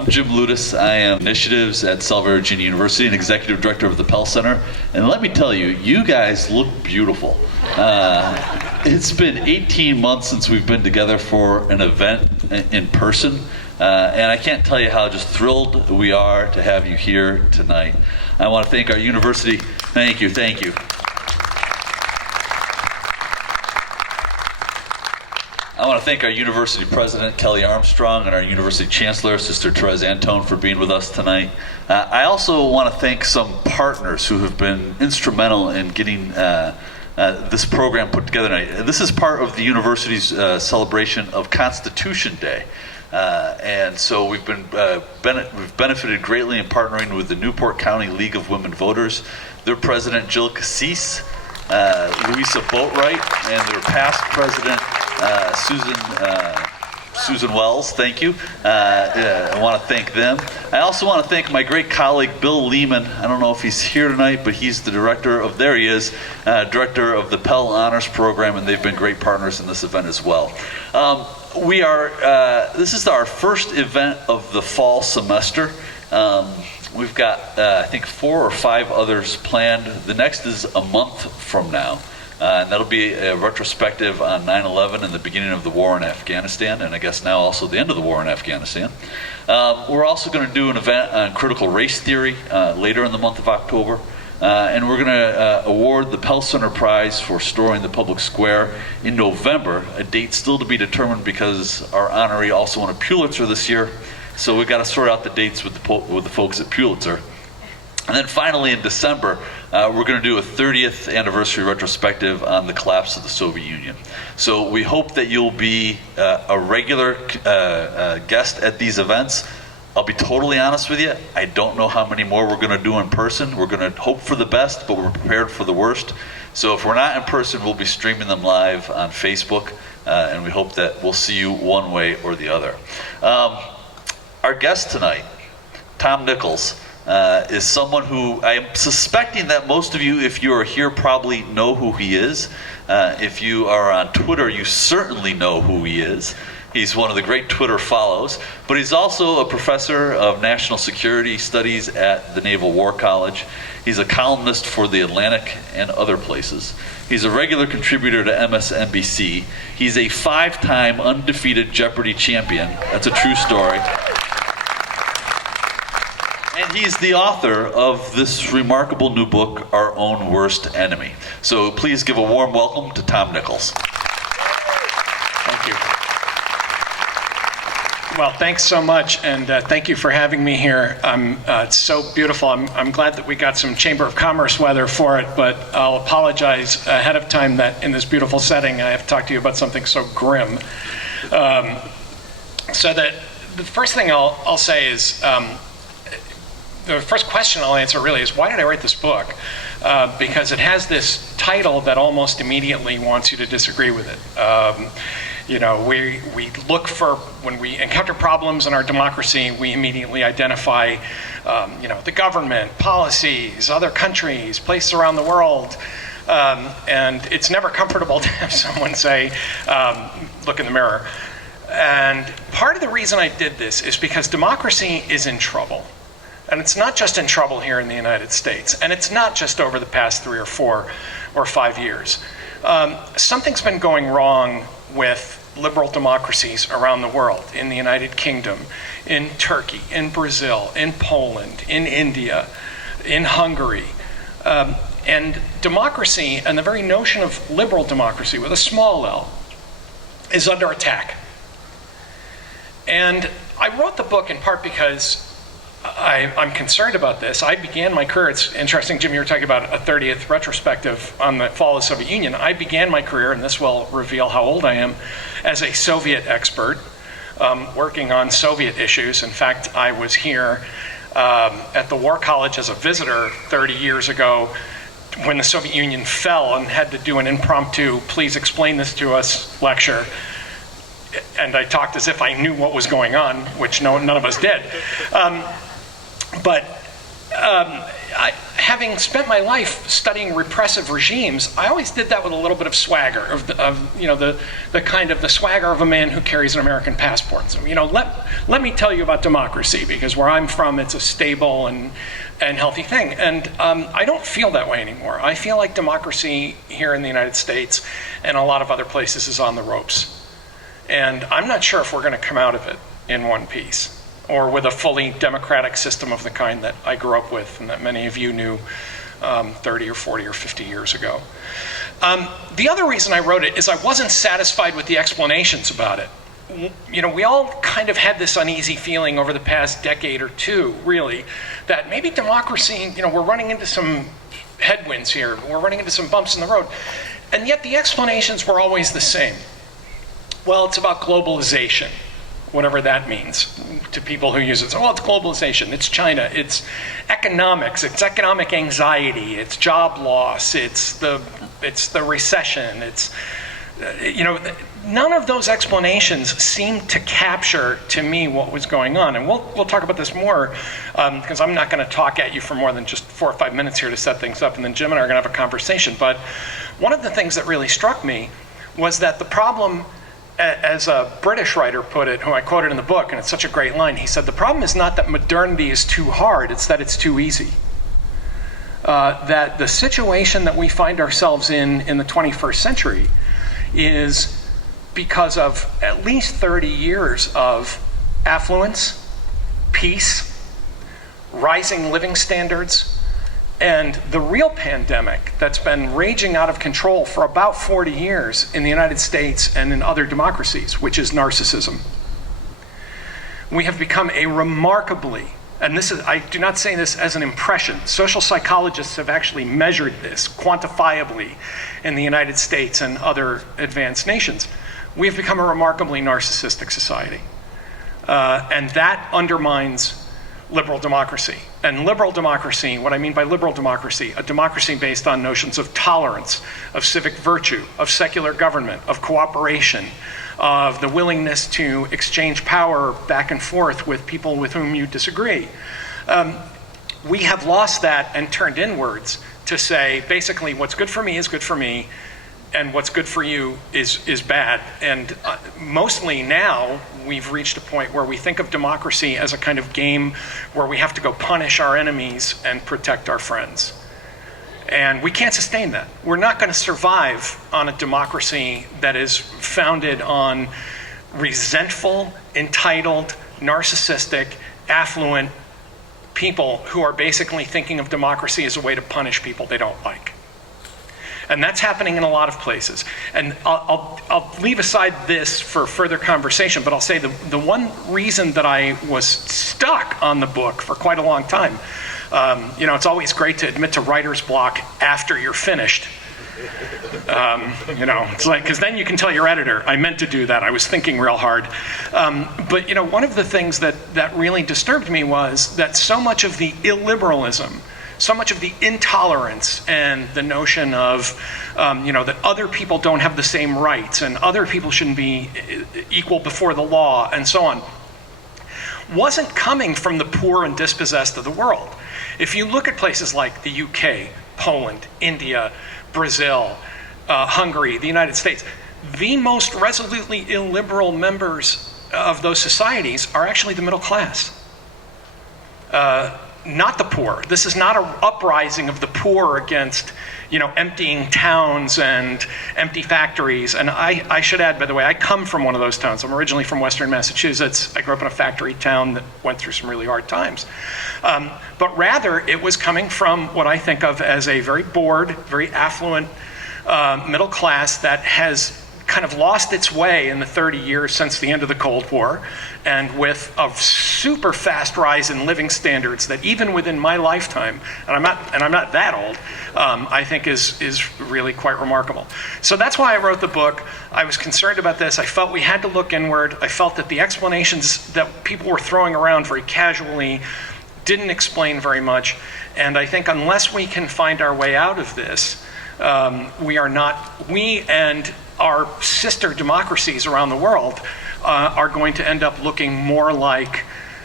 I'm Jim Ludis. I am Initiatives at Salve, Regina University and Executive Director of the Pell Center. And let me tell you, you guys look beautiful. It's been 18 months since we've been together for an event in person. And I can't tell you how just thrilled we are to have you here tonight. I want to thank our university. Thank you. I want to thank our university president, Kelly Armstrong, and our university chancellor, Sister Therese Antone, for being with us tonight. I also want to thank some partners who have been instrumental in getting this program put together tonight. This is part of the university's celebration of Constitution Day. And so we've benefited greatly in partnering with the Newport County League of Women Voters, their president, Jill Cassis, Louisa Boatwright, and their past president, Susan Wells. Thank you. I want to thank them. I also want to thank my great colleague, Bill Lehman. I don't know if he's here tonight, but he's the director of the Pell Honors Program, and they've been great partners in this event as well. This is our first event of the fall semester. We've got, I think, 4 or 5 others planned. The next is a month from now. And that'll be a retrospective on 9/11 and the beginning of the war in Afghanistan, and I guess now also the end of the war in Afghanistan. We're also going to do an event on critical race theory later in the month of October. And we're going to award the Pell Center Prize for Storing the Public Square in November, a date still to be determined because our honoree also won a Pulitzer this year. So we've got to sort out the dates with the folks at Pulitzer. And then finally in December, we're going to do a 30th anniversary retrospective on the collapse of the Soviet Union. So we hope that you'll be a regular guest at these events. I'll be totally honest with you, I don't know how many more we're going to do in person. We're going to hope for the best, but we're prepared for the worst. So if we're not in person, we'll be streaming them live on Facebook, and we hope that we'll see you one way or the other. Our guest tonight, Tom Nichols, is someone who I am suspecting that most of you, if you are here, probably know who he is. If you are on Twitter, you certainly know who he is. He's one of the great Twitter follows, but he's also a professor of national security studies at the Naval War College. He's a columnist for The Atlantic and other places. He's a regular contributor to MSNBC. He's a 5-time undefeated Jeopardy champion. That's a true story. And he's the author of this remarkable new book, Our Own Worst Enemy. So please give a warm welcome to Tom Nichols. Thank you. Well, thanks so much, and thank you for having me here. It's so beautiful. I'm glad that we got some Chamber of Commerce weather for it, but I'll apologize ahead of time that in this beautiful setting I have to talk to you about something so grim. So that the first thing I'll say is, the first question I'll answer really is, why did I write this book? Because it has this title that almost immediately wants you to disagree with it. You know, we look for, when we encounter problems in our democracy, we immediately identify, the government, policies, other countries, places around the world. And it's never comfortable to have someone say, look in the mirror. And part of the reason I did this is because democracy is in trouble. And it's not just in trouble here in the United States. And it's not just over the past 3 or 4 or 5 years. Something's been going wrong with liberal democracies around the world, in the United Kingdom, in Turkey, in Brazil, in Poland, in India, in Hungary. And democracy, and the very notion of liberal democracy with a small l, is under attack. And I wrote the book in part because I'm concerned about this. I began my career, it's interesting, Jim, you were talking about a 30th retrospective on the fall of the Soviet Union. I began my career, and this will reveal how old I am, as a Soviet expert, working on Soviet issues. In fact, I was here at the War College as a visitor 30 years ago when the Soviet Union fell, and had to do an impromptu, please explain this to us lecture. And I talked as if I knew what was going on, which none of us did. But having spent my life studying repressive regimes, I always did that with a little bit of swagger, the kind of the swagger of a man who carries an American passport. So, let me tell you about democracy, because where I'm from, it's a stable and healthy thing. And I don't feel that way anymore. I feel like democracy here in the United States and a lot of other places is on the ropes. And I'm not sure if we're going to come out of it in one piece, or with a fully democratic system of the kind that I grew up with and that many of you knew 30 or 40 or 50 years ago. The other reason I wrote it is I wasn't satisfied with the explanations about it. We all kind of had this uneasy feeling over the past decade or two, really, that maybe democracy, we're running into some headwinds here, we're running into some bumps in the road, and yet the explanations were always the same. Well, it's about globalization, whatever that means to people who use it. So, well, it's globalization, it's China, it's economics, it's economic anxiety, it's job loss, it's the recession, it's, none of those explanations seem to capture, to me, what was going on. And we'll talk about this more, because I'm not going to talk at you for more than just 4 or 5 minutes here to set things up, and then Jim and I are going to have a conversation. But one of the things that really struck me was that the problem, as a British writer put it, who I quoted in the book, and it's such a great line, he said, the problem is not that modernity is too hard, it's that it's too easy. That the situation that we find ourselves in the 21st century is because of at least 30 years of affluence, peace, rising living standards, and the real pandemic that's been raging out of control for about 40 years in the United States and in other democracies, which is narcissism. We have become a remarkably, and this is, I do not say this as an impression, social psychologists have actually measured this quantifiably in the United States and other advanced nations. We have become a remarkably narcissistic society. And that undermines liberal democracy. And liberal democracy, what I mean by liberal democracy, a democracy based on notions of tolerance, of civic virtue, of secular government, of cooperation, of the willingness to exchange power back and forth with people with whom you disagree. We have lost that and turned inwards to say, basically, what's good for me is good for me, and what's good for you is bad. And mostly now, we've reached a point where we think of democracy as a kind of game where we have to go punish our enemies and protect our friends. And we can't sustain that. We're not going to survive on a democracy that is founded on resentful, entitled, narcissistic, affluent people who are basically thinking of democracy as a way to punish people they don't like. And that's happening in a lot of places. And I'll leave aside this for further conversation, but I'll say the one reason that I was stuck on the book for quite a long time, it's always great to admit to writer's block after you're finished. It's like, because then you can tell your editor, I meant to do that, I was thinking real hard. But one of the things that really disturbed me was that so much of the illiberalism, so much of the intolerance and the notion of, that other people don't have the same rights and other people shouldn't be equal before the law and so on, wasn't coming from the poor and dispossessed of the world. If you look at places like the UK, Poland, India, Brazil, Hungary, the United States, the most resolutely illiberal members of those societies are actually the middle class. Not the poor. This is not an uprising of the poor against, emptying towns and empty factories. And I should add, by the way, I come from one of those towns. I'm originally from Western Massachusetts. I grew up in a factory town that went through some really hard times. But rather, it was coming from what I think of as a very bored, very affluent middle class that has kind of lost its way in the 30 years since the end of the Cold War, and with a super fast rise in living standards that even within my lifetime, and I'm not that old, I think is really quite remarkable. So that's why I wrote the book. I was concerned about this. I felt we had to look inward. I felt that the explanations that people were throwing around very casually didn't explain very much. And I think unless we can find our way out of this, we and our sister democracies around the world are going to end up looking more like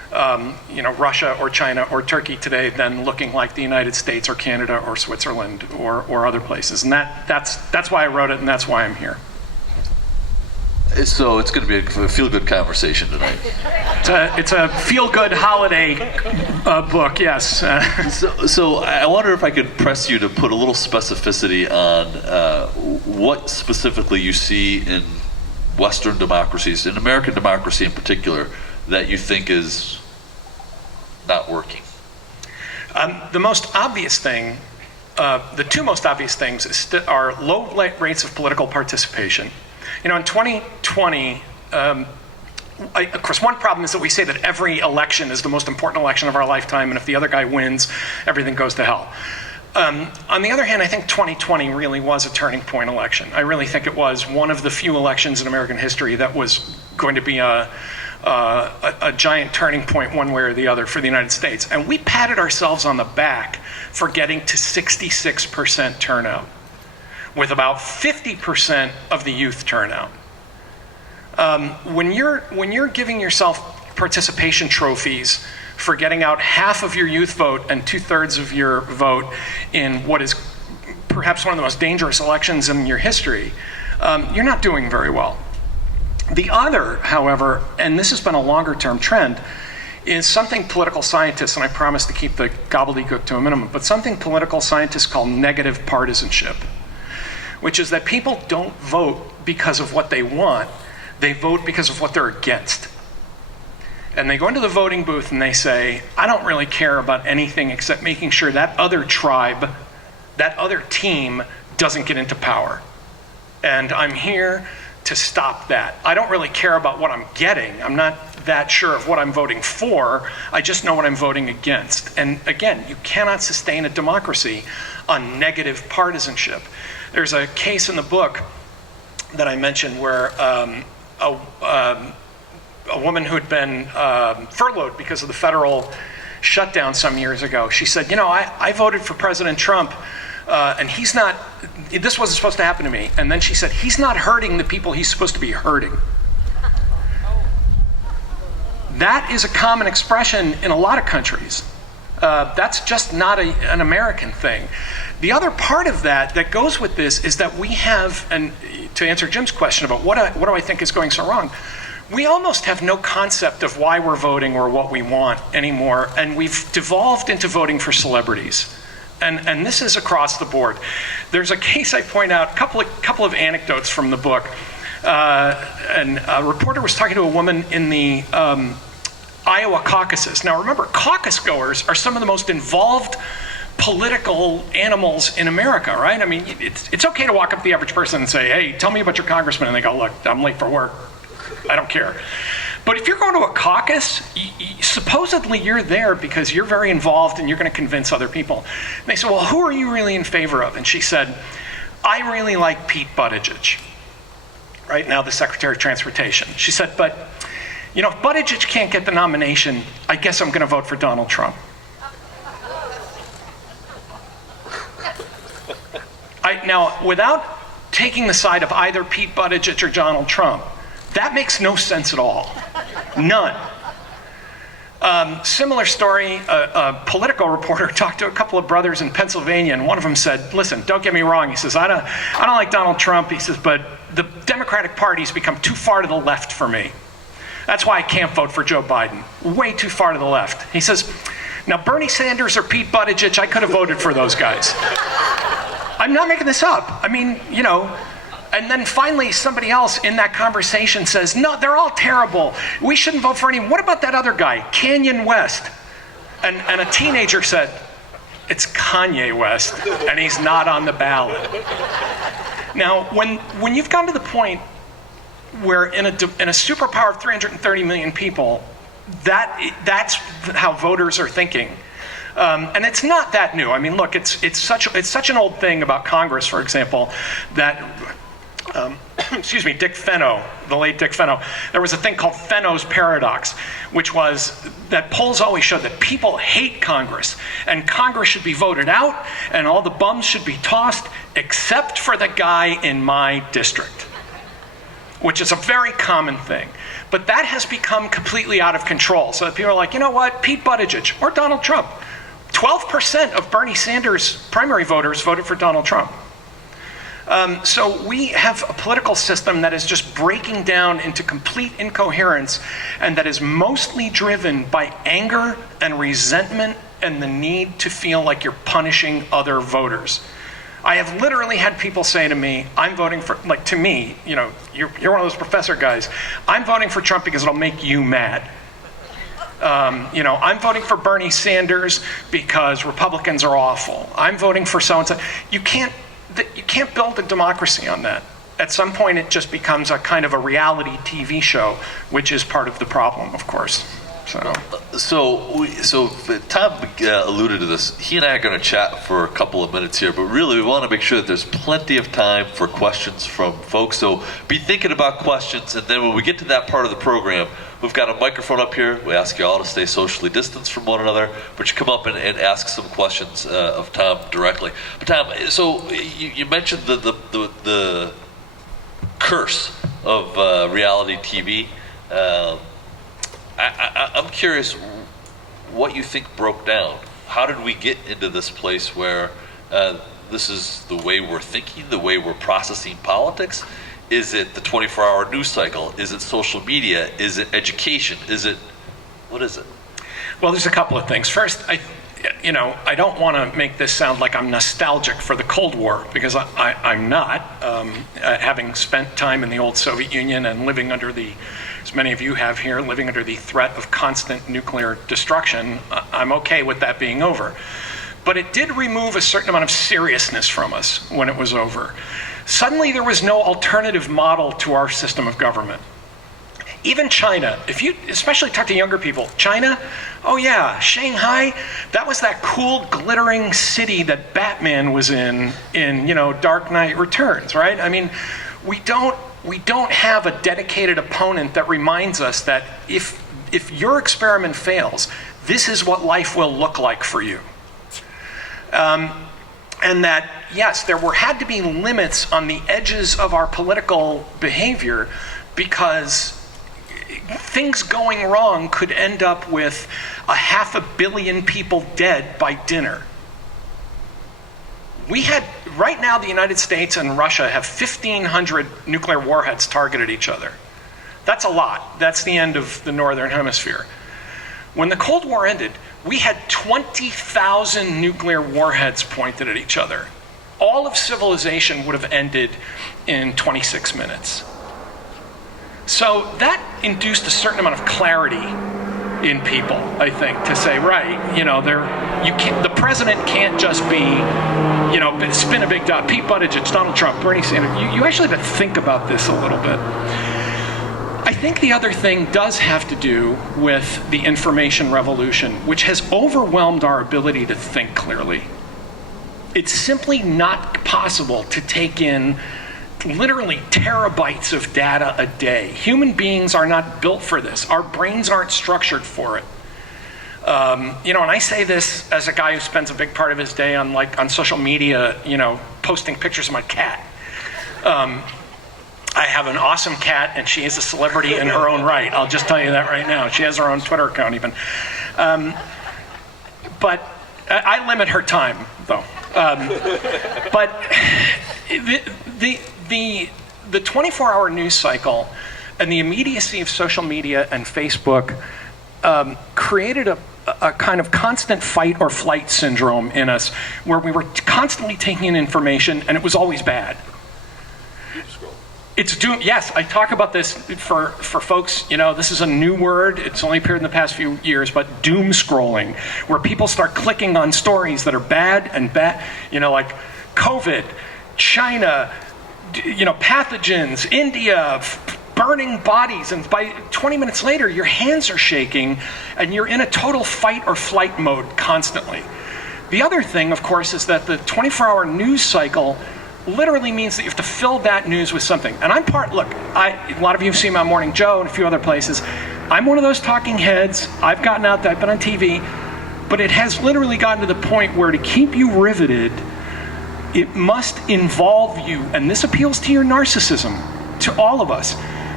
Russia or China or Turkey today than looking like the United States or Canada or Switzerland or other places. And that's why I wrote it, and that's why I'm here. So it's going to be a feel-good conversation tonight. It's a feel-good holiday book, yes. So I wonder if I could press you to put a little specificity on what specifically you see in Western democracies, in American democracy in particular, that you think is not working. The most obvious thing, the two most obvious things are low rates of political participation. In 2020, of course, one problem is that we say that every election is the most important election of our lifetime, and if the other guy wins, everything goes to hell. On the other hand, I think 2020 really was a turning point election. I really think it was one of the few elections in American history that was going to be a giant turning point one way or the other for the United States. And we patted ourselves on the back for getting to 66% turnout, with about 50% of the youth turnout. When you're giving yourself participation trophies for getting out half of your youth vote and 2/3 of your vote in what is perhaps one of the most dangerous elections in your history, you're not doing very well. The other, however, and this has been a longer-term trend, is something political scientists, and I promise to keep the gobbledygook to a minimum, but something political scientists call negative partisanship, which is that people don't vote because of what they want, they vote because of what they're against. And they go into the voting booth and they say, I don't really care about anything except making sure that other tribe, that other team doesn't get into power. And I'm here to stop that. I don't really care about what I'm getting. I'm not that sure of what I'm voting for. I just know what I'm voting against. And again, you cannot sustain a democracy on negative partisanship. There's a case in the book that I mentioned where a woman who had been furloughed because of the federal shutdown some years ago, she said, I voted for President Trump and he's not, this wasn't supposed to happen to me. And then she said, he's not hurting the people he's supposed to be hurting. That is a common expression in a lot of countries. That's just not an American thing. The other part of that goes with this is that we have, and to answer Jim's question about what do I think is going so wrong, we almost have no concept of why we're voting or what we want anymore, and we've devolved into voting for celebrities. And this is across the board. There's a case I point out, a couple of anecdotes from the book. And a reporter was talking to a woman in the Iowa caucuses. Now remember, caucus goers are some of the most involved political animals in America, right? I mean, it's okay to walk up to the average person and say, hey, tell me about your congressman. And they go, look, I'm late for work. I don't care. But if you're going to a caucus, supposedly you're there because you're very involved and you're going to convince other people. And they said, well, who are you really in favor of? And she said, I really like Pete Buttigieg, right now the Secretary of Transportation. She said, but if Buttigieg can't get the nomination, I guess I'm going to vote for Donald Trump. Now, without taking the side of either Pete Buttigieg or Donald Trump, that makes no sense at all. None. Similar story, a political reporter talked to a couple of brothers in Pennsylvania, and one of them said, listen, don't get me wrong. He says, I don't like Donald Trump. He says, but the Democratic Party's become too far to the left for me. That's why I can't vote for Joe Biden. Way too far to the left. He says, now Bernie Sanders or Pete Buttigieg, I could have voted for those guys. I'm not making this up. I mean, and then finally somebody else in that conversation says, no, they're all terrible. We shouldn't vote for anyone. What about that other guy, Kanye West? And a teenager said, it's Kanye West, and he's not on the ballot. Now, when you've gotten to the point where in a superpower of 330 million people, that's how voters are thinking. And it's not that new. I mean, look, it's such an old thing about Congress, for example, that Dick Fenno, the late Dick Fenno, there was a thing called Fenno's paradox, which was that polls always showed that people hate Congress, and Congress should be voted out, and all the bums should be tossed, except for the guy in my district, which is a very common thing. But that has become completely out of control. So people are like, you know what, Pete Buttigieg or Donald Trump. 12% of Bernie Sanders' primary voters voted for Donald Trump. So we have a political system that is just breaking down into complete incoherence, and that is mostly driven by anger and resentment and the need to feel like you're punishing other voters. I have literally had people say to me, I'm voting for, like, to me, you know, you're one of those professor guys, I'm voting for Trump because it'll make you mad. You know, I'm voting for Bernie Sanders because Republicans are awful. I'm voting for so-and-so. You can't build a democracy on that. At some point, it just becomes a kind of a reality TV show, which is part of the problem, of course. So Tom alluded to this. He and I are going to chat for a couple of minutes here, but really we want to make sure that there's plenty of time for questions from folks. So be thinking about questions, and then when we get to that part of the program, we've got a microphone up here. We ask you all to stay socially distanced from one another, but you come up and ask some questions of Tom directly. But Tom, so you mentioned the curse of reality TV. I'm curious what you think broke down. How did we get into this place where this is the way we're thinking, the way we're processing politics? Is it the 24-hour news cycle? Is it social media? Is it education? What is it? Well, there's a couple of things. First, I don't want to make this sound like I'm nostalgic for the Cold War, because I'm not. Having spent time in the old Soviet Union and living under as many of you have here, living under the threat of constant nuclear destruction, I'm okay with that being over. But it did remove a certain amount of seriousness from us when it was over. Suddenly there was no alternative model to our system of government. Even China, if you especially talk to younger people, China, oh yeah, Shanghai, that was that cool glittering city that Batman was in Dark Knight Returns, right? I mean, we don't have a dedicated opponent that reminds us that if your experiment fails, this is what life will look like for you. And that, yes, there had to be limits on the edges of our political behavior, because things going wrong could end up with 500 million people dead by dinner. Right now, the United States and Russia have 1,500 nuclear warheads targeted each other. That's a lot. That's the end of the Northern Hemisphere. When the Cold War ended, we had 20,000 nuclear warheads pointed at each other. All of civilization would have ended in 26 minutes. So that induced a certain amount of clarity in people, I think, to say, right, the president can't just be, spin a big dot, Pete Buttigieg, Donald Trump, Bernie Sanders. You actually have to think about this a little bit. I think the other thing does have to do with the information revolution, which has overwhelmed our ability to think clearly. It's simply not possible to take in literally terabytes of data a day. Human beings are not built for this. Our brains aren't structured for it. And I say this as a guy who spends a big part of his day on social media, posting pictures of my cat. I have an awesome cat, and she is a celebrity in her own right. I'll just tell you that right now. She has her own Twitter account even. But I limit her time, though. But the 24-hour news cycle and the immediacy of social media and Facebook created a kind of constant fight or flight syndrome in us, where we were constantly taking in information, and it was always bad. It's doom. Yes, I talk about this for folks. This is a new word. It's only appeared in the past few years, but doom scrolling, where people start clicking on stories that are bad, like COVID, China, pathogens, India, burning bodies, and by 20 minutes later, your hands are shaking, and you're in a total fight or flight mode constantly. The other thing, of course, is that the 24-hour news cycle literally means that you have to fill that news with something. And a lot of you have seen me on Morning Joe and a few other places. I'm one of those talking heads. I've gotten out there, I've been on TV, but it has literally gotten to the point where to keep you riveted, it must involve you. And this appeals to your narcissism, to all of us.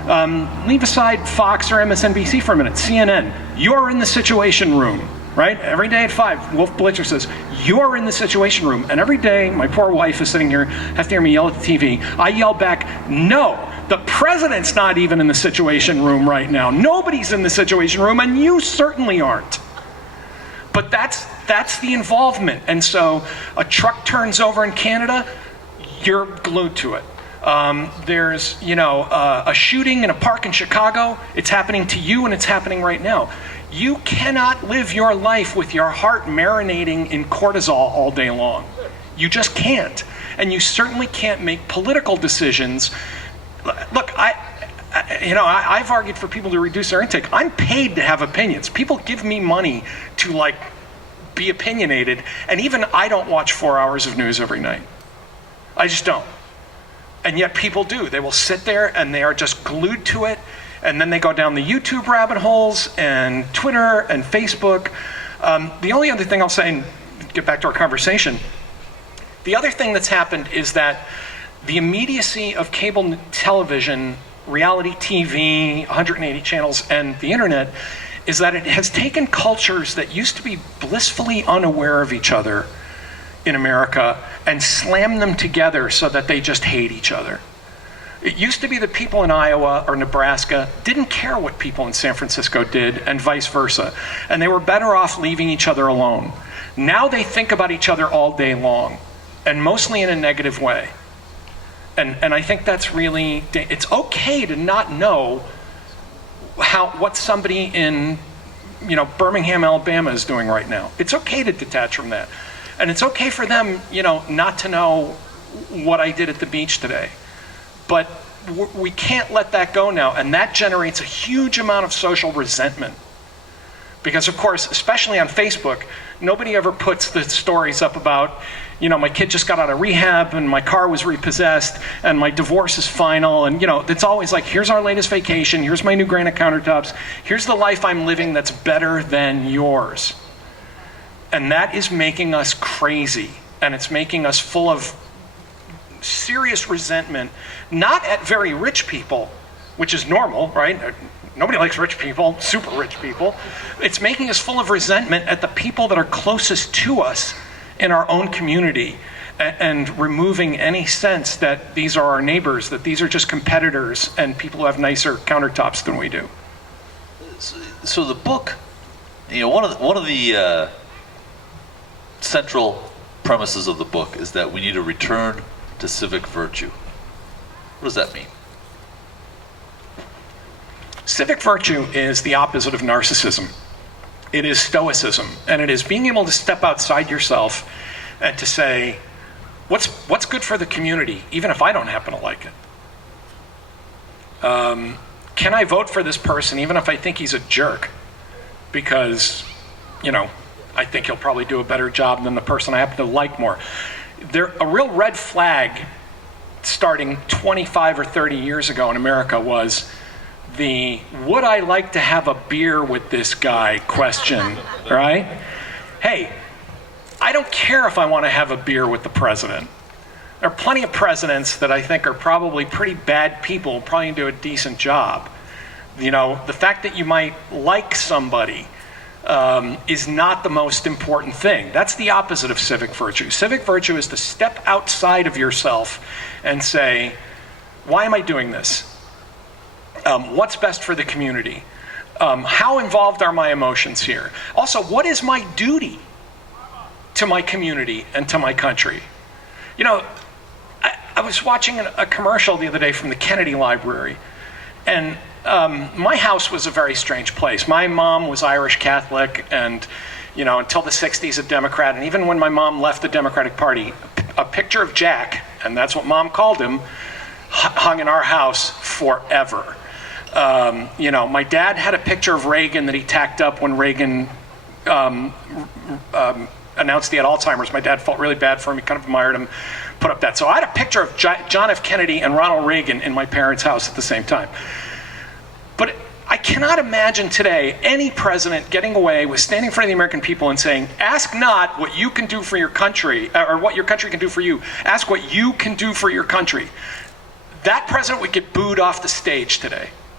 Leave aside Fox or MSNBC for a minute. CNN, you're in the Situation Room, right? Every day at 5, Wolf Blitzer says, you're in the Situation Room. And every day, my poor wife is sitting here, has to hear me yell at the TV. I yell back, no, the president's not even in the Situation Room right now. Nobody's in the Situation Room, and you certainly aren't. But that's the involvement. And so a truck turns over in Canada, you're glued to it. There's, a shooting in a park in Chicago. It's happening to you, and it's happening right now. You cannot live your life with your heart marinating in cortisol all day long. You just can't. And you certainly can't make political decisions. Look, I've argued for people to reduce their intake. I'm paid to have opinions. People give me money to be opinionated, and even I don't watch 4 hours of news every night. I just don't. And yet people do. They will sit there and they are just glued to it, and then they go down the YouTube rabbit holes and Twitter and Facebook. The only other thing I'll say, and get back to our conversation, the other thing that's happened is that the immediacy of cable television, reality TV, 180 channels, and the internet is that it has taken cultures that used to be blissfully unaware of each other in America and slammed them together so that they just hate each other. It used to be that people in Iowa or Nebraska didn't care what people in San Francisco did, and vice versa. And they were better off leaving each other alone. Now they think about each other all day long, and mostly in a negative way. And I think that's really, it's okay to not know what somebody in Birmingham, Alabama is doing right now. It's okay to detach from that. And it's okay for them, not to know what I did at the beach today. But we can't let that go now, and that generates a huge amount of social resentment. Because of course, especially on Facebook, nobody ever puts the stories up about, my kid just got out of rehab and my car was repossessed and my divorce is final, and it's always like, here's our latest vacation, here's my new granite countertops, here's the life I'm living that's better than yours. And that is making us crazy, and it's making us full of serious resentment, not at very rich people, which is normal, right? Nobody likes rich people, super rich people. It's making us full of resentment at the people that are closest to us in our own community, and removing any sense that these are our neighbors, that these are just competitors and people who have nicer countertops than we do. So the book, one of the central premises of the book is that we need to return to civic virtue. What does that mean? Civic virtue is the opposite of narcissism. It is stoicism, and it is being able to step outside yourself and to say, what's good for the community, even if I don't happen to like it? Can I vote for this person even if I think he's a jerk? Because, I think he'll probably do a better job than the person I happen to like more. A real red flag starting 25 or 30 years ago in America was the would I like to have a beer with this guy question, right? Hey, I don't care if I want to have a beer with the president. There are plenty of presidents that I think are probably pretty bad people, probably do a decent job. The fact that you might like somebody is not the most important thing. That's the opposite of civic virtue. Civic virtue is to step outside of yourself and say, why am I doing this? What's best for the community? How involved are my emotions here? Also, what is my duty to my community and to my country? I was watching a commercial the other day from the Kennedy Library, and my house was a very strange place. My mom was Irish Catholic, and until the 60s a Democrat, and even when my mom left the Democratic Party, a picture of Jack, and that's what Mom called him, hung in our house forever. My dad had a picture of Reagan that he tacked up when Reagan announced he had Alzheimer's. My dad felt really bad for him. He kind of admired him, put up that. So I had a picture of John F. Kennedy and Ronald Reagan in my parents' house at the same time. But I cannot imagine today any president getting away with standing in front of the American people and saying, ask not what you can do for your country, or what your country can do for you. Ask what you can do for your country. That president would get booed off the stage today.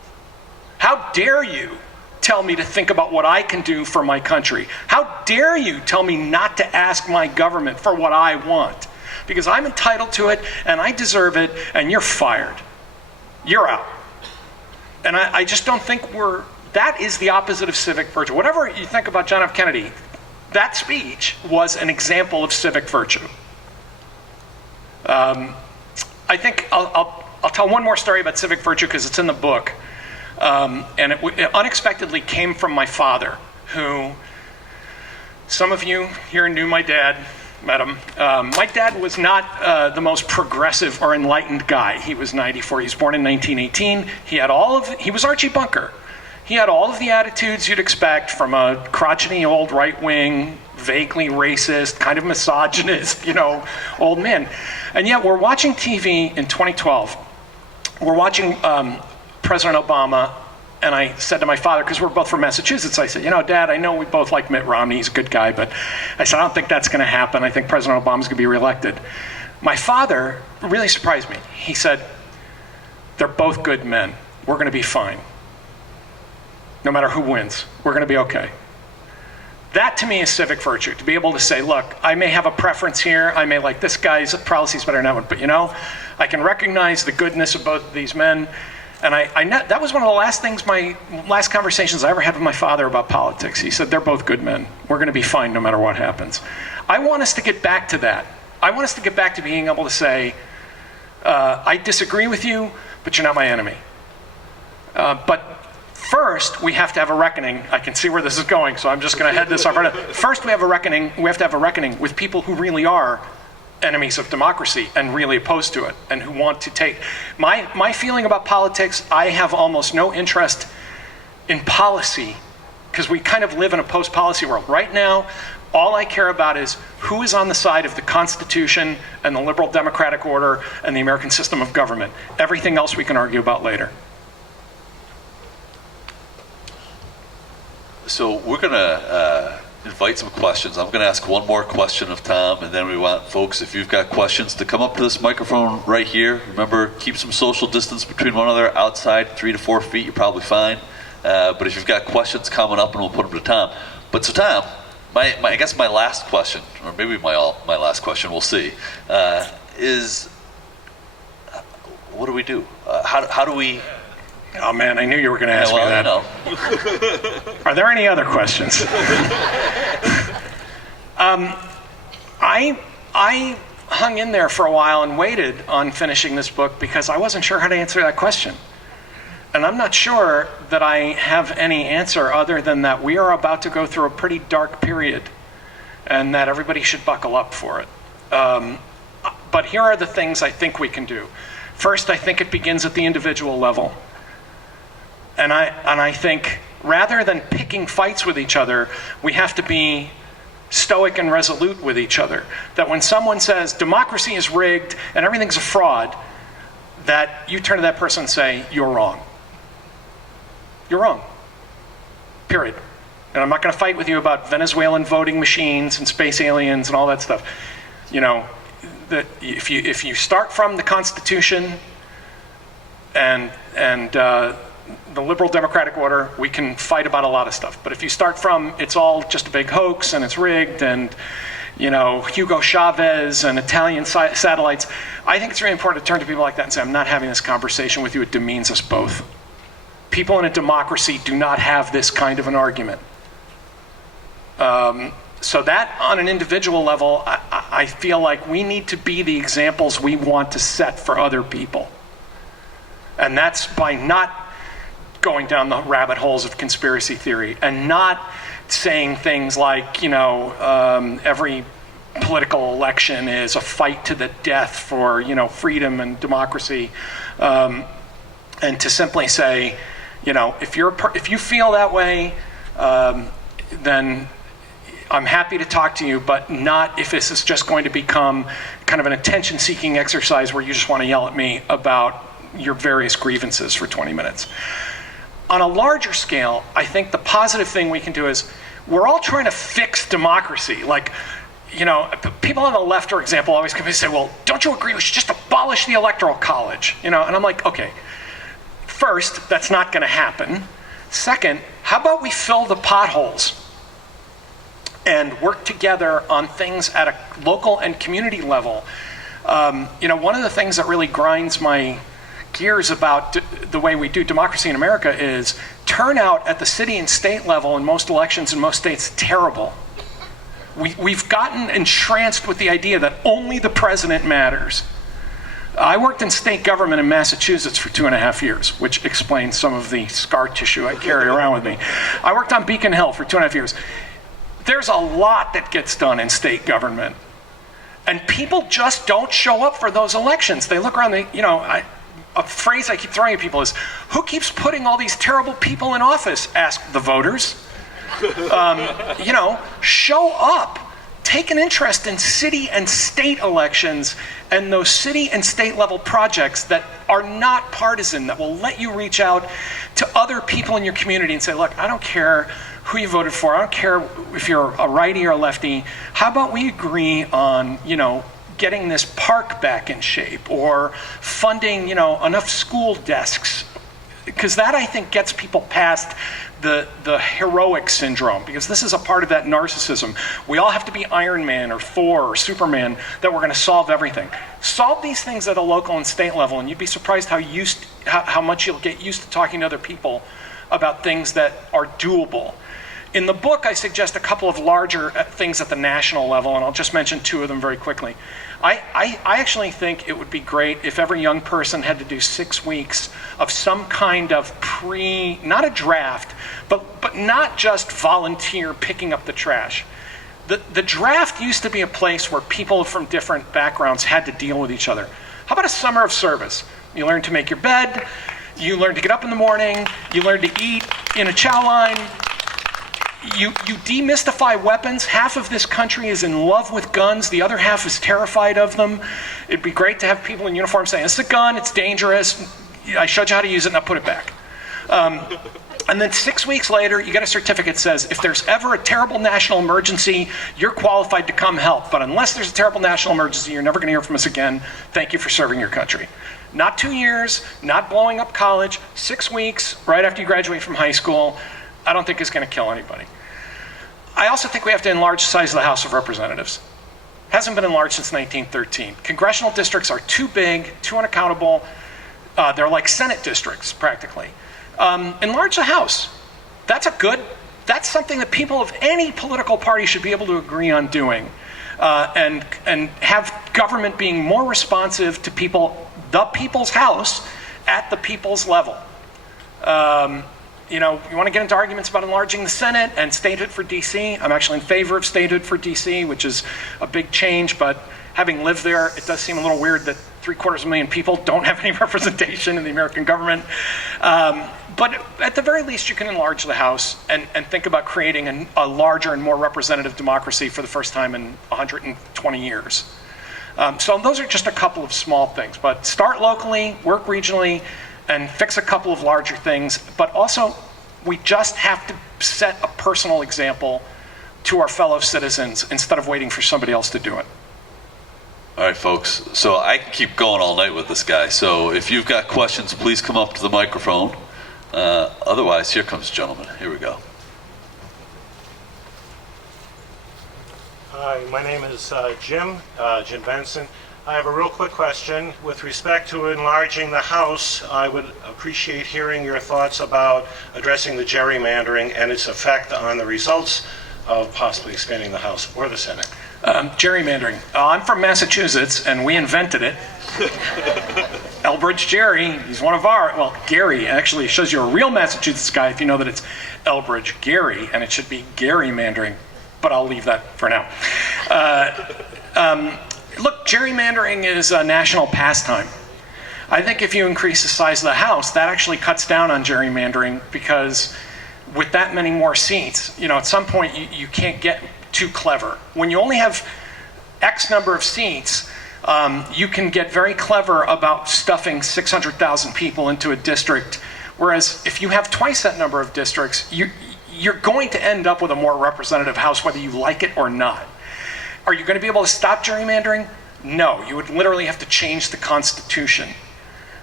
How dare you tell me to think about what I can do for my country? How dare you tell me not to ask my government for what I want? Because I'm entitled to it, and I deserve it, and you're fired. You're out. And I just don't think that is the opposite of civic virtue. Whatever you think about John F. Kennedy, that speech was an example of civic virtue. I think I'll tell one more story about civic virtue because it's in the book. And it unexpectedly came from my father, who some of you here knew my dad, met him. My dad was not the most progressive or enlightened guy. He was 94. He was born in 1918. He was Archie Bunker. He had all of the attitudes you'd expect from a crotchety old right-wing, vaguely racist, kind of misogynist, old man. And yet we're watching TV in 2012. We're watching President Obama, and I said to my father, because we're both from Massachusetts, I said, Dad, I know we both like Mitt Romney, he's a good guy, but I said, I don't think that's going to happen. I think President Obama's going to be reelected. My father really surprised me. He said, they're both good men. We're going to be fine. No matter who wins, we're going to be okay. That to me is civic virtue, to be able to say, look, I may have a preference here, I may like this guy's policies better than that one, but I can recognize the goodness of both of these men. And that was one of the last conversations I ever had with my father about politics. He said, they're both good men. We're going to be fine no matter what happens. I want us to get back to that. I want us to get back to being able to say, I disagree with you, but you're not my enemy. But first, we have to have a reckoning. I can see where this is going, so I'm just going to head this off right now. First, we have to have a reckoning with people who really are enemies of democracy and really opposed to it and who want to take my feeling about politics. I have almost no interest in policy because we kind of live in a post-policy world right now. All I care about is who is on the side of the Constitution and the liberal democratic order and the American system of government. Everything else we can argue about later. So we're going to invite some questions. I'm going to ask one more question of Tom, and then we want folks, if you've got questions, to come up to this microphone right here. Remember, keep some social distance between one another. Outside, 3 to 4 feet, you're probably fine. But if you've got questions coming up, and we'll put them to Tom. But so Tom, I guess my last question, or maybe my last question, we'll see, is what do we do? How do we... Oh man, I knew you were going to ask me that. Are there any other questions? I hung in there for a while and waited on finishing this book because I wasn't sure how to answer that question. And I'm not sure that I have any answer other than that we are about to go through a pretty dark period and that everybody should buckle up for it. But here are the things I think we can do. First, I think it begins at the individual level. And I think rather than picking fights with each other, we have to be stoic and resolute with each other. That when someone says democracy is rigged and everything's a fraud, that you turn to that person and say, you're wrong. You're wrong. Period. And I'm not going to fight with you about Venezuelan voting machines and space aliens and all that stuff. If you start from the Constitution and the liberal democratic order, we can fight about a lot of stuff. But if you start from it's all just a big hoax and it's rigged and Hugo Chavez and Italian satellites, I think it's really important to turn to people like that and say, I'm not having this conversation with you. It demeans us both. People in a democracy do not have this kind of an argument. So that on an individual level, I feel like we need to be the examples we want to set for other people. And that's by not going down the rabbit holes of conspiracy theory and not saying things like, every political election is a fight to the death for, freedom and democracy. And to simply say, if you feel that way, then I'm happy to talk to you, but not if this is just going to become kind of an attention-seeking exercise where you just want to yell at me about your various grievances for 20 minutes. On a larger scale, I think the positive thing we can do is we're all trying to fix democracy. Like, people on the left, for example, always come and say, well, don't you agree we should just abolish the Electoral College? And I'm like, okay, First, that's not going to happen. Second, how about we fill the potholes and work together on things at a local and community level? One of the things that really grinds my gears about the way we do democracy in America is turnout at the city and state level in most elections in most states terrible. We've gotten entranced with the idea that only the president matters. I worked in state government in Massachusetts for 2.5 years, which explains some of the scar tissue I carry around with me. I worked on Beacon Hill for 2.5 years. There's a lot that gets done in state government, and people just don't show up for those elections. They look around, a phrase I keep throwing at people is, who keeps putting all these terrible people in office? Ask the voters. Show up. Take an interest in city and state elections and those city and state level projects that are not partisan, that will let you reach out to other people in your community and say, look, I don't care who you voted for. I don't care if you're a righty or a lefty. How about we agree on, getting this park back in shape, or funding, enough school desks? Because that, I think, gets people past the heroic syndrome, because this is a part of that narcissism. We all have to be Iron Man or Thor or Superman, that we're going to solve everything. Solve these things at a local and state level, and you'd be surprised how much you'll get used to talking to other people about things that are doable. In the book, I suggest a couple of larger things at the national level, and I'll just mention 2 of them very quickly. I actually think it would be great if every young person had to do 6 weeks of some kind of not a draft, but not just volunteer picking up the trash. The draft used to be a place where people from different backgrounds had to deal with each other. How about a summer of service? You learn to make your bed, you learn to get up in the morning, you learn to eat in a chow line, you demystify weapons. Half of this country is in love with guns, the other half is terrified of them. It'd be great to have people in uniform saying, this is a gun, it's dangerous, I showed you how to use it, now put it back. And then 6 weeks later, you get a certificate that says, if there's ever a terrible national emergency, you're qualified to come help. But unless there's a terrible national emergency, you're never going to hear from us again. Thank you for serving your country. Not 2 years, not blowing up college, 6 weeks right after you graduate from high school. I don't think it's going to kill anybody. I also think we have to enlarge the size of the House of Representatives. Hasn't been enlarged since 1913. Congressional districts are too big, too unaccountable. They're like Senate districts, practically. Enlarge the House. That's something that people of any political party should be able to agree on doing. And have government being more responsive to people, the people's house, at the people's level. You want to get into arguments about enlarging the Senate and statehood for DC. I'm actually in favor of statehood for DC, which is a big change, but having lived there, it does seem a little weird that 750,000 people don't have any representation in the American government. But at the very least, you can enlarge the House and think about creating a larger and more representative democracy for the first time in 120 years. So those are just a couple of small things, but start locally, work regionally, and fix a couple of larger things. But also, we just have to set a personal example to our fellow citizens instead of waiting for somebody else to do it. All right, folks. So I can keep going all night with this guy. So if you've got questions, please come up to the microphone. Otherwise, here comes the gentleman. Here we go. Hi, my name is Jim Benson. I have a real quick question. With respect to enlarging the House, I would appreciate hearing your thoughts about addressing the gerrymandering and its effect on the results of possibly expanding the House or the Senate. Gerrymandering. I'm from Massachusetts, and we invented it. Elbridge Gerry, he's one of Gary actually shows you a real Massachusetts guy if you know that it's Elbridge Gerry, and it should be gerrymandering, but I'll leave that for now. Look, gerrymandering is a national pastime. I think if you increase the size of the House, that actually cuts down on gerrymandering, because with that many more seats, at some point you can't get too clever. When you only have X number of seats, you can get very clever about stuffing 600,000 people into a district, whereas if you have twice that number of districts, you're going to end up with a more representative House, whether you like it or not. Are you going to be able to stop gerrymandering? No, you would literally have to change the Constitution.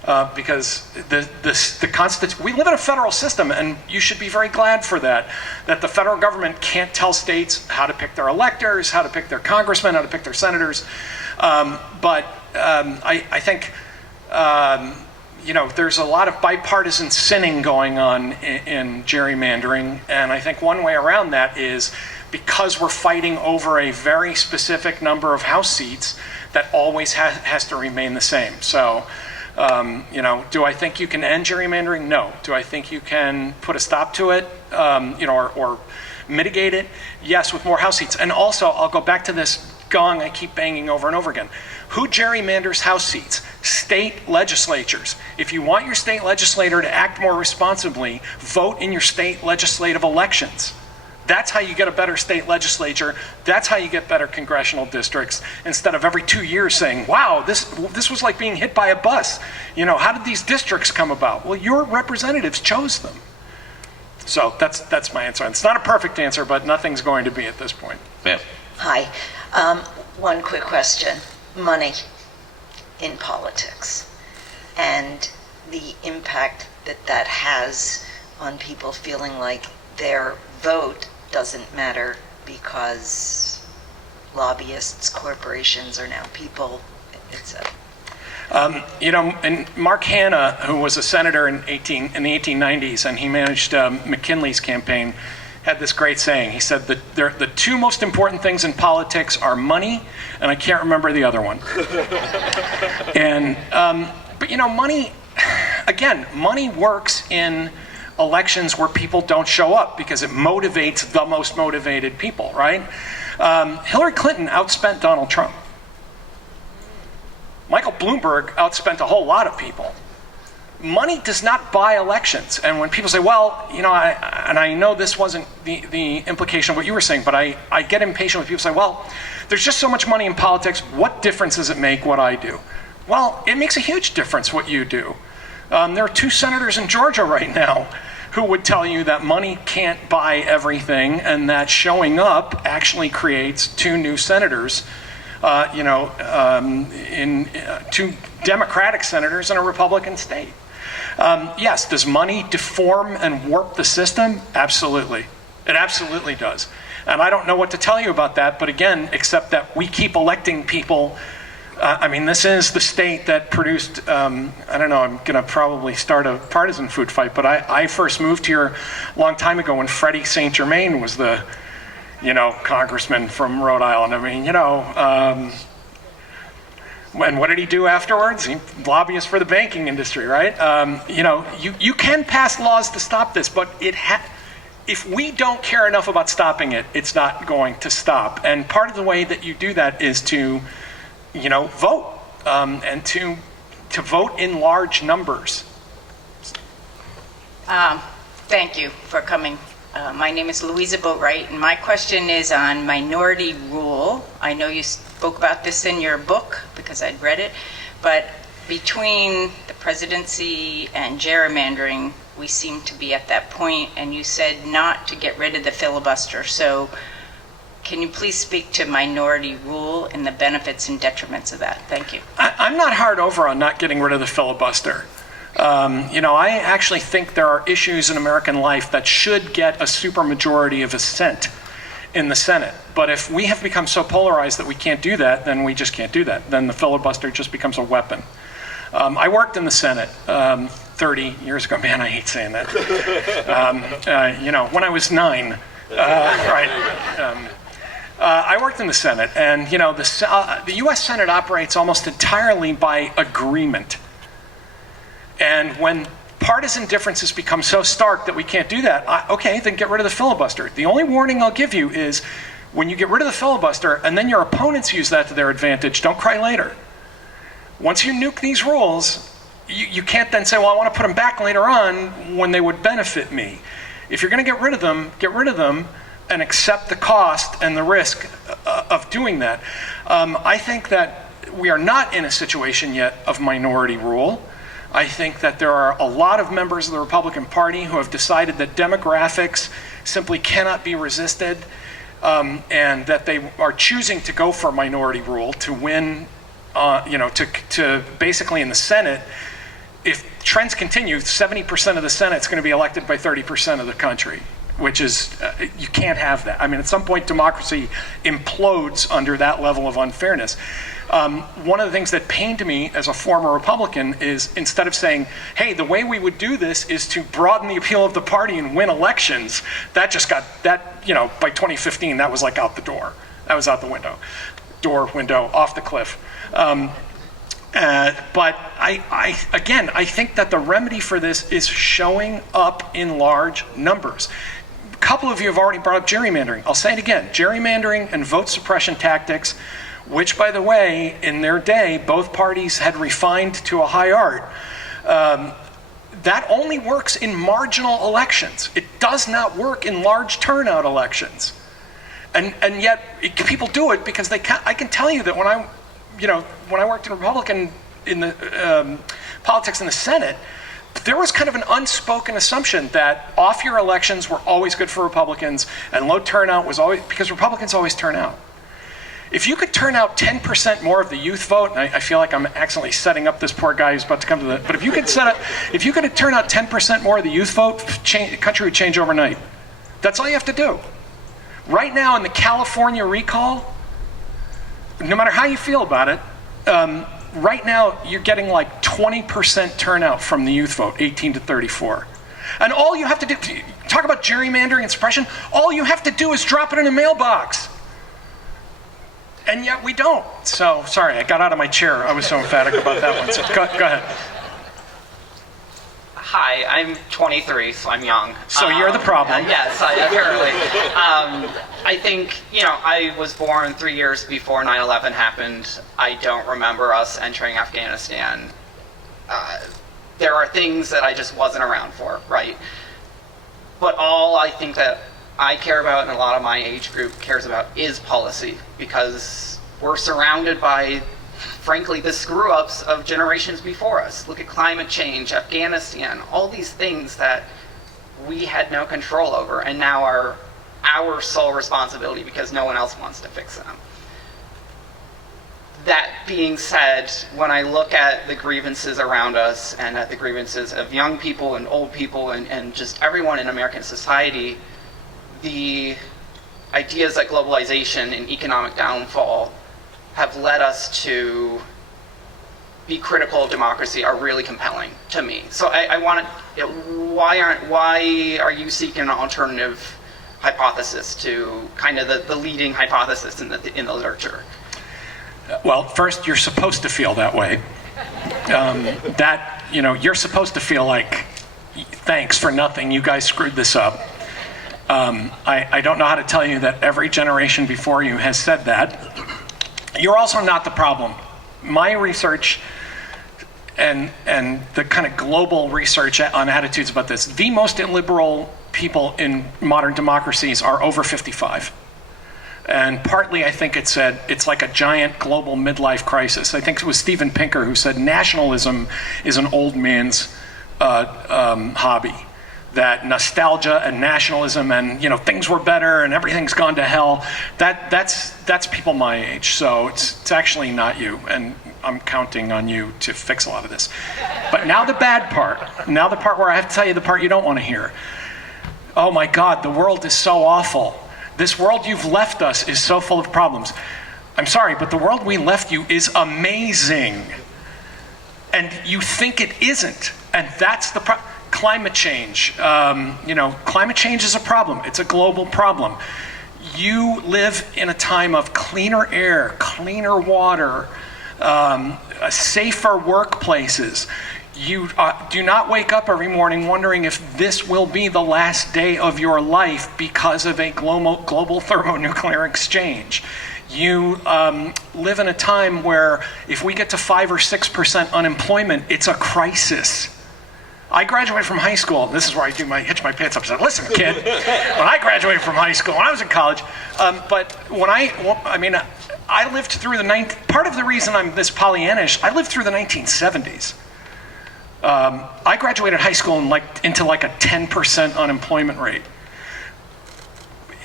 because we live in a federal system, and you should be very glad for that the federal government can't tell states how to pick their electors, how to pick their congressmen, how to pick their senators. But I think there's a lot of bipartisan sinning going on in gerrymandering, and I think one way around that is because we're fighting over a very specific number of House seats that always has to remain the same. So, do I think you can end gerrymandering? No. Do I think you can put a stop to it, or mitigate it? Yes, with more House seats. And also, I'll go back to this gong I keep banging over and over again. Who gerrymanders House seats? State legislatures. If you want your state legislator to act more responsibly, vote in your state legislative elections. That's how you get a better state legislature. That's how you get better congressional districts, instead of every 2 years saying, wow, this was like being hit by a bus. How did these districts come about? Well, your representatives chose them. So that's my answer. It's not a perfect answer, but nothing's going to be at this point. Ma'am. Hi. One quick question. Money in politics and the impact that has on people feeling like their vote doesn't matter because lobbyists, corporations are now people, etc. And Mark Hanna, who was a senator in the 1890s, and he managed McKinley's campaign, had this great saying. He said that the two most important things in politics are money, and I can't remember the other one. But money works in elections where people don't show up because it motivates the most motivated people, right? Hillary Clinton outspent Donald Trump. Michael Bloomberg outspent a whole lot of people. Money does not buy elections. And when people say, well, I know this wasn't the implication of what you were saying, but I get impatient when people say, well, there's just so much money in politics, what difference does it make what I do? Well, it makes a huge difference what you do. There are 2 senators in Georgia right now who would tell you that money can't buy everything, and that showing up actually creates 2 new senators, 2 Democratic senators in a Republican state. Yes, does money deform and warp the system? Absolutely. It absolutely does. And I don't know what to tell you about that, but again, except that we keep electing people. This is the state that produced, I'm going to probably start a partisan food fight, but I first moved here a long time ago when Freddie St. Germain was the, congressman from Rhode Island. And what did he do afterwards? He lobbyist for the banking industry, right? You can pass laws to stop this, but if we don't care enough about stopping it, it's not going to stop. And part of the way that you do that is to vote, and to vote in large numbers. Thank you for coming. My name is Louisa Boatwright, and my question is on minority rule. I know you spoke about this in your book because I'd read it, but between the presidency and gerrymandering, we seem to be at that point, and you said not to get rid of the filibuster. So can you please speak to minority rule and the benefits and detriments of that? Thank you. I'm not hard over on not getting rid of the filibuster. I actually think there are issues in American life that should get a supermajority of assent in the Senate. But if we have become so polarized that we can't do that, then we just can't do that. Then the filibuster just becomes a weapon. I worked in the Senate 30 years ago. Man, I hate saying that. When I was 9. Right. I worked in the Senate, and the U.S. Senate operates almost entirely by agreement. And when partisan differences become so stark that we can't do that, okay, then get rid of the filibuster. The only warning I'll give you is when you get rid of the filibuster and then your opponents use that to their advantage, don't cry later. Once you nuke these rules, you can't then say, well, I want to put them back later on when they would benefit me. If you're going to get rid of them and accept the cost and the risk of doing that. I think that we are not in a situation yet of minority rule. I think that there are a lot of members of the Republican Party who have decided that demographics simply cannot be resisted, and that they are choosing to go for minority rule to win, to basically in the Senate if trends continue, 70% of the Senate's going to be elected by 30% of the country, which is, you can't have that. I mean, at some point, democracy implodes under that level of unfairness. One of the things that pained me as a former Republican is, instead of saying, hey, the way we would do this is to broaden the appeal of the party and win elections, that just got, that, you know, by 2015, that was like out the door. That was out the window. Window, off the cliff. But I think that the remedy for this is showing up in large numbers. A couple of you have already brought up gerrymandering. I'll say it again. Gerrymandering and vote suppression tactics, which, by the way, in their day, both parties had refined to a high art, that only works in marginal elections. It does not work in large turnout elections. And yet, people do it because they can. I can tell you that when I worked in Republican in the politics in the Senate, there was kind of an unspoken assumption that off-year elections were always good for Republicans, and low turnout was always, because Republicans always turn out. If you could turn out 10% more of the youth vote, and I feel like I'm accidentally setting up this poor guy who's about to come to the, but if you could turn out 10% more of the youth vote, the country would change overnight. That's all you have to do. Right now in the California recall, no matter how you feel about it, right now you're getting like 20% turnout from the youth vote, 18 to 34. And all you have to do, talk about gerrymandering and suppression, all you have to do is drop it in a mailbox. And yet we don't. So, sorry, I got out of my chair. I was so emphatic about that one. So go ahead. Hi, I'm 23, so I'm young. So you're the problem. Yes, apparently. I think, I was born 3 years before 9/11 happened. I don't remember us entering Afghanistan. There are things that I just wasn't around for, right? But all I think that I care about and a lot of my age group cares about is policy, because we're surrounded by, frankly, the screw-ups of generations before us. Look at climate change, Afghanistan, all these things that we had no control over and now are our sole responsibility because no one else wants to fix them. That being said, when I look at the grievances around us and at the grievances of young people and old people and just everyone in American society, the ideas that globalization and economic downfall have led us to be critical of democracy are really compelling to me. So I want to, why are you seeking an alternative hypothesis to kind of the leading hypothesis in the literature? Well, first, you're supposed to feel that way. You're supposed to feel like, thanks for nothing, you guys screwed this up. I don't know how to tell you that every generation before you has said that. You're also not the problem. My research and the kind of global research on attitudes about this, the most illiberal people in modern democracies are over 55. And partly, I think it's like a giant global midlife crisis. I think it was Steven Pinker who said nationalism is an old man's hobby. That nostalgia and nationalism and things were better and everything's gone to hell. That's people my age. So it's actually not you, and I'm counting on you to fix a lot of this. But now the bad part. Now the part where I have to tell you the part you don't want to hear. Oh my God, the world is so awful. This world you've left us is so full of problems. I'm sorry, but the world we left you is amazing. And you think it isn't. And that's the problem. Climate change. Climate change is a problem. It's a global problem. You live in a time of cleaner air, cleaner water, safer workplaces. You do not wake up every morning wondering if this will be the last day of your life because of a global thermonuclear exchange. You live in a time where if we get to 5 or 6% unemployment, it's a crisis. I graduated from high school. This is where I hitch my pants up and say, listen, kid, when I graduated from high school, when I was in college, but when I lived through part of the reason I'm this Pollyannish, I lived through the 1970s. I graduated high school into like a 10% unemployment rate.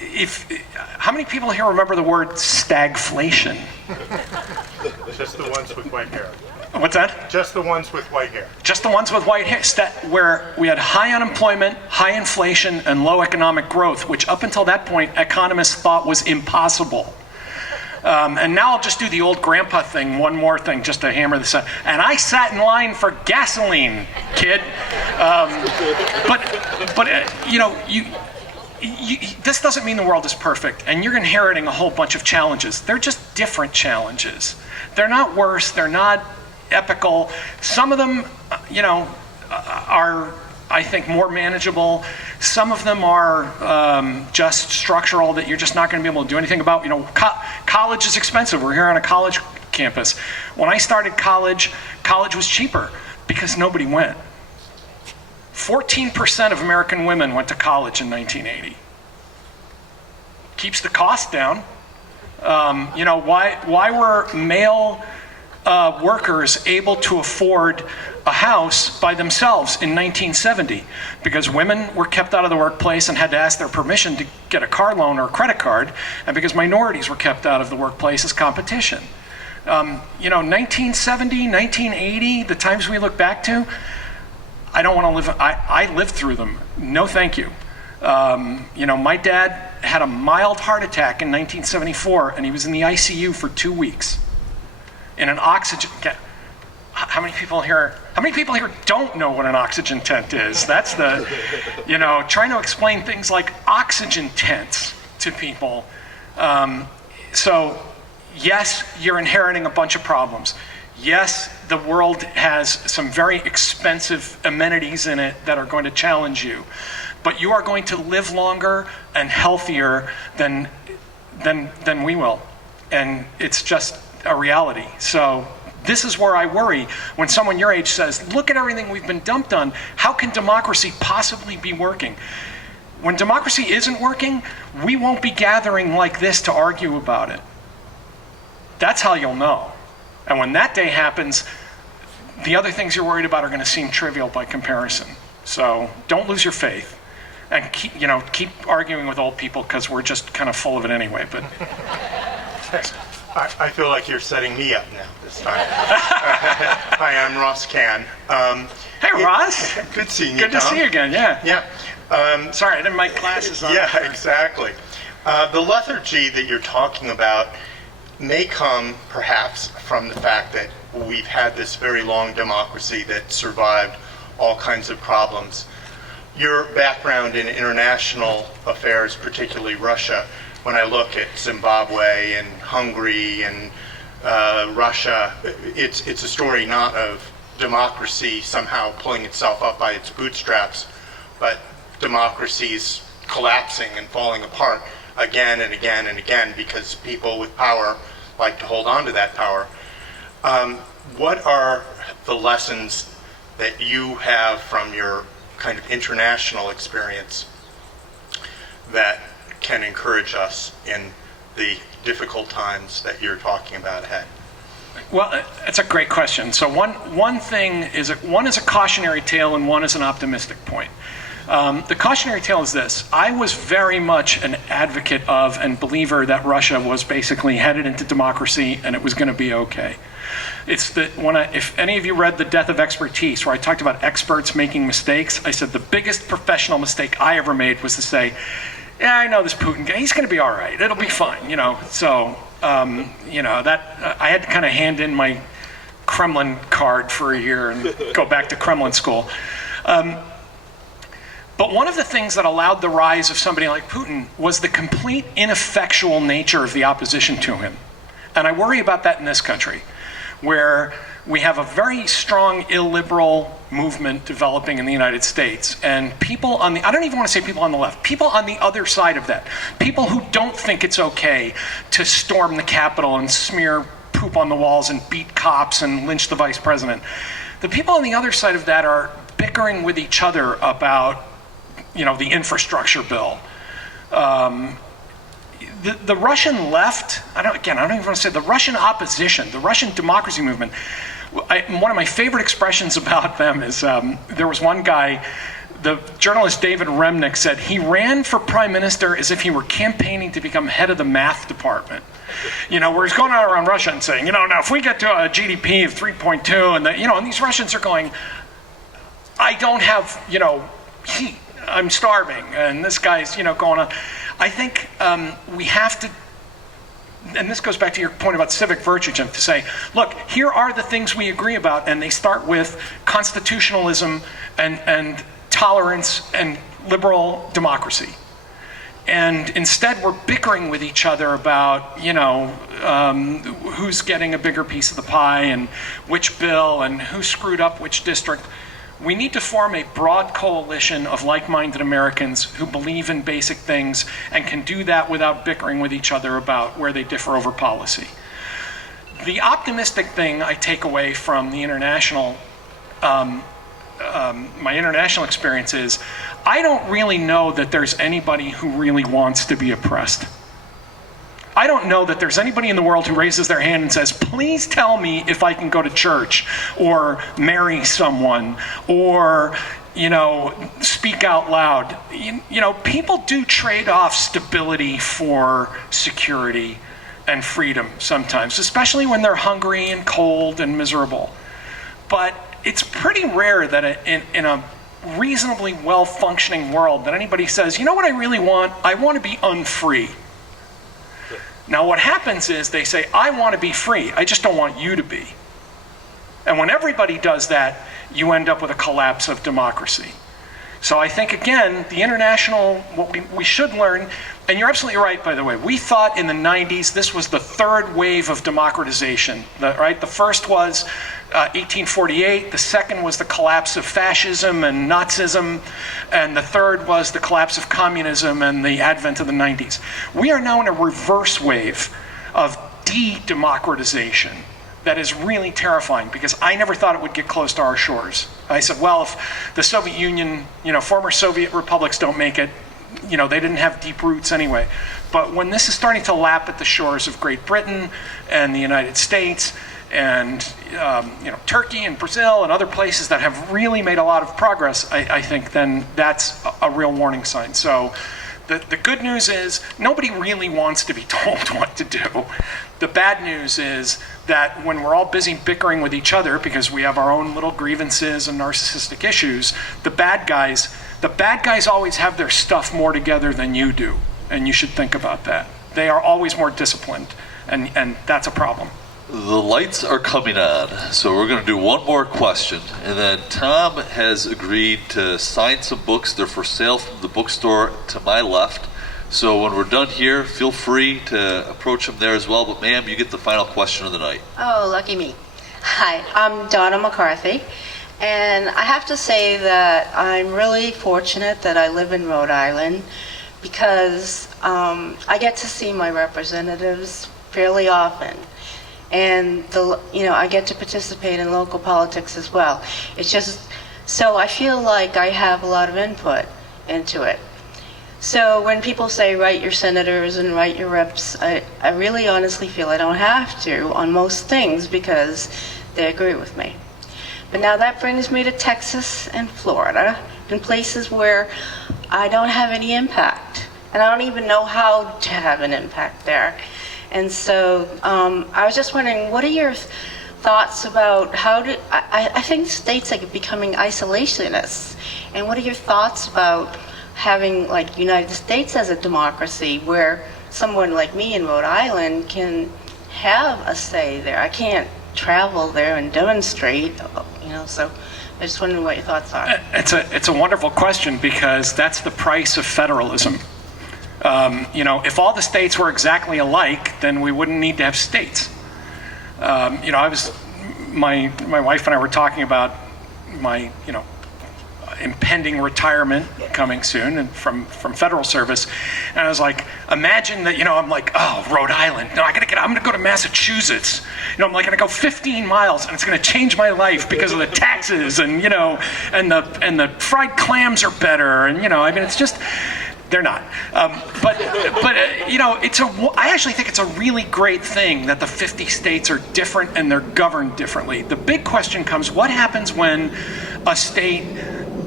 how many people here remember the word stagflation? Just the ones with white hair. What's that? Just the ones with white hair. Just the ones with white hair, where we had high unemployment, high inflation, and low economic growth, which up until that point, economists thought was impossible. And now I'll just do the old grandpa thing, one more thing, just to hammer this out. And I sat in line for gasoline, kid. This doesn't mean the world is perfect, and you're inheriting a whole bunch of challenges. They're just different challenges. They're not worse. They're not epical. Some of them, are, I think, more manageable. Some of them are just structural that you're just not going to be able to do anything about. College is expensive. We're here on a college campus. When I started college was cheaper because nobody went. 14% of American women went to college in 1980. Keeps the cost down. Why were male workers able to afford a house by themselves in 1970? Because women were kept out of the workplace and had to ask their permission to get a car loan or a credit card, and because minorities were kept out of the workplace as competition. 1970, 1980, the times we look back to, I don't want to live, I lived through them. No, thank you. My dad had a mild heart attack in 1974, and he was in the ICU for 2 weeks in an oxygen. How many people here don't know what an oxygen tent is? That's the, trying to explain things like oxygen tents to people. So yes, you're inheriting a bunch of problems. Yes, the world has some very expensive amenities in it that are going to challenge you, but you are going to live longer and healthier than we will, and it's just a reality. So this is where I worry when someone your age says, look at everything we've been dumped on. How can democracy possibly be working? When democracy isn't working, we won't be gathering like this to argue about it. That's how you'll know. And when that day happens, the other things you're worried about are going to seem trivial by comparison. So don't lose your faith, and keep arguing with old people, because we're just kind of full of it anyway. But I feel like you're setting me up now this time. Hi, I'm Ross Can. Hey, Ross. Good seeing you, Good to see you again. Yeah. Yeah. Sorry, I didn't make glasses on. Yeah, exactly. The lethargy that you're talking about may come perhaps from the fact that we've had this very long democracy that survived all kinds of problems. Your background in international affairs, particularly Russia, when I look at Zimbabwe and Hungary and Russia, it's a story not of democracy somehow pulling itself up by its bootstraps, but democracies collapsing and falling apart again and again and again because people with power like to hold on to that power. What are the lessons that you have from your kind of international experience that can encourage us in the difficult times that you're talking about ahead? Well, it's a great question. So one thing is one is a cautionary tale and one is an optimistic point. The cautionary tale is this: I was very much an advocate of and believer that Russia was basically headed into democracy and it was going to be okay. It's if any of you read The Death of Expertise, where I talked about experts making mistakes, I said the biggest professional mistake I ever made was to say, yeah, I know this Putin guy, he's going to be all right, it'll be fine, So, that I had to kind of hand in my Kremlin card for a year and go back to Kremlin school. But one of the things that allowed the rise of somebody like Putin was the complete ineffectual nature of the opposition to him. And I worry about that in this country, where we have a very strong illiberal movement developing in the United States. And people on I don't even want to say people on the left, people on the other side of that, people who don't think it's okay to storm the Capitol and smear poop on the walls and beat cops and lynch the vice president. The people on the other side of that are bickering with each other about the infrastructure bill. The Russian left, I don't even want to say the Russian opposition, the Russian democracy movement. One of my favorite expressions about them is there was one guy the journalist David Remnick said he ran for prime minister as if he were campaigning to become head of the math department. Where he's going out around Russia and saying, now if we get to a GDP of 3.2 and these Russians are going, I don't have, heat, I'm starving, and this guy's, going on. I think we have to, and this goes back to your point about civic virtue, Jim, to say, look, here are the things we agree about, and they start with constitutionalism and tolerance and liberal democracy. And instead we're bickering with each other about, who's getting a bigger piece of the pie and which bill and who screwed up which district. We need to form a broad coalition of like-minded Americans who believe in basic things and can do that without bickering with each other about where they differ over policy. The optimistic thing I take away from the international, my international experience is, I don't really know that there's anybody who really wants to be oppressed. I don't know that there's anybody in the world who raises their hand and says, please tell me if I can go to church or marry someone or, speak out loud. People do trade off stability for security and freedom sometimes, especially when they're hungry and cold and miserable. But it's pretty rare that in a reasonably well-functioning world that anybody says, you know what I really want? I want to be unfree. Now what happens is they say, I want to be free, I just don't want you to be. And when everybody does that, you end up with a collapse of democracy. So I think, again, the international, what we should learn, and you're absolutely right, by the way, we thought in the 90s this was the third wave of democratization, right? The first was 1848, the second was the collapse of fascism and Nazism, and the third was the collapse of communism and the advent of the 90s. We are now in a reverse wave of de-democratization that is really terrifying, because I never thought it would get close to our shores. I said, well, if the Soviet Union, former Soviet republics don't make it, they didn't have deep roots anyway. But when this is starting to lap at the shores of Great Britain and the United States and Turkey and Brazil and other places that have really made a lot of progress, I think then that's a real warning sign. So the good news is nobody really wants to be told what to do. The bad news is that when we're all busy bickering with each other because we have our own little grievances and narcissistic issues, the bad guys always have their stuff more together than you do, and you should think about that. They are always more disciplined, and that's a problem. The lights are coming on, so we're going to do one more question, and then Tom has agreed to sign some books. They're for sale from the bookstore to my left. So when we're done here, feel free to approach him there as well. But ma'am, you get the final question of the night. Oh, lucky me. Hi, I'm Donna McCarthy, and I have to say that I'm really fortunate that I live in Rhode Island, because I get to see my representatives fairly often. And I get to participate in local politics as well. It's just, so I feel like I have a lot of input into it. So when people say write your senators and write your reps, I really honestly feel I don't have to on most things because they agree with me. But now that brings me to Texas and Florida, and places where I don't have any impact. And I don't even know how to have an impact there. And so I was just wondering, what are your thoughts about I think states are becoming isolationists. And what are your thoughts about having like United States as a democracy where someone like me in Rhode Island can have a say there? I can't travel there and demonstrate, so I just wondering what your thoughts are. It's a wonderful question, because that's the price of federalism. If all the states were exactly alike, then we wouldn't need to have states. My wife and I were talking about my, impending retirement coming soon and from federal service, and I was like, imagine that, I'm like, oh, Rhode Island, no, I'm gonna go to Massachusetts, I'm like gonna go 15 miles and it's gonna change my life because of the taxes and and the fried clams are better, and it's just, they're not. But I actually think it's a really great thing that the 50 states are different and they're governed differently. The big question comes, what happens when a state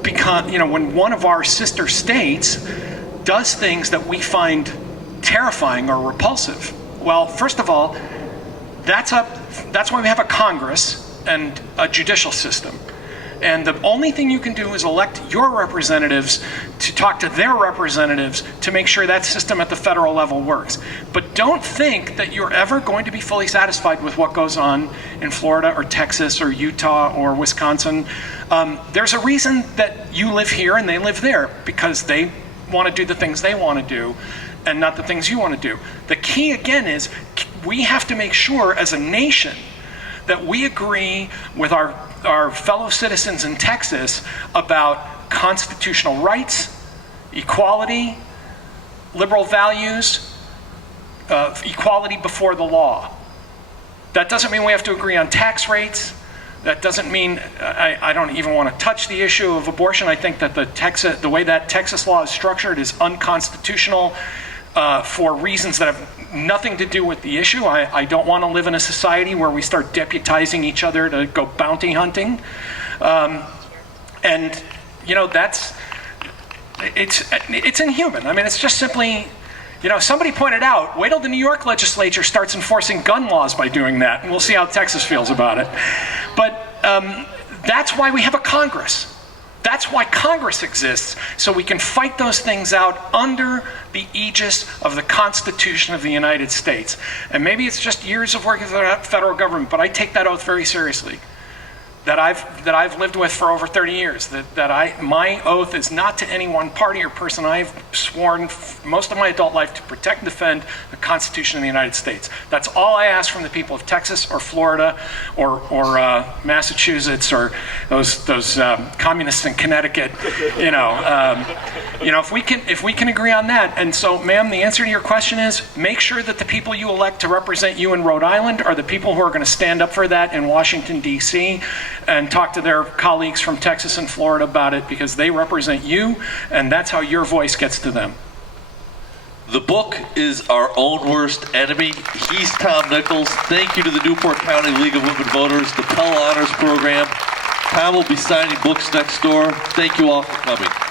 become, when one of our sister states does things that we find terrifying or repulsive. Well, first of all, that's why we have a Congress and a judicial system. And the only thing you can do is elect your representatives to talk to their representatives to make sure that system at the federal level works. But don't think that you're ever going to be fully satisfied with what goes on in Florida or Texas or Utah or Wisconsin. There's a reason that you live here and they live there, because they want to do the things they want to do and not the things you want to do. The key, again, is we have to make sure as a nation that we agree with our fellow citizens in Texas about constitutional rights, equality, liberal values, equality before the law. That doesn't mean we have to agree on tax rates. That doesn't mean, I don't even want to touch the issue of abortion. I think that the way that Texas law is structured is unconstitutional for reasons that have nothing to do with the issue. I don't want to live in a society where we start deputizing each other to go bounty hunting. And, it's inhuman. I mean, it's just simply, somebody pointed out, wait till the New York legislature starts enforcing gun laws by doing that, and we'll see how Texas feels about it. But that's why we have a Congress. That's why Congress exists, so we can fight those things out under the aegis of the Constitution of the United States. And maybe it's just years of work with the federal government, but I take that oath very seriously. That I've lived with for over 30 years. My oath is not to any one party or person. I've sworn most of my adult life to protect and defend the Constitution of the United States. That's all I ask from the people of Texas or Florida or Massachusetts or those communists in Connecticut. If we can agree on that. And so, ma'am, the answer to your question is make sure that the people you elect to represent you in Rhode Island are the people who are going to stand up for that in Washington, D.C., and talk to their colleagues from Texas and Florida about it, because they represent you, and that's how your voice gets to them. The book is Our Own Worst Enemy. He's Tom Nichols. Thank you to the Newport County League of Women Voters, the Pell Honors Program. Tom will be signing books next door. Thank you all for coming.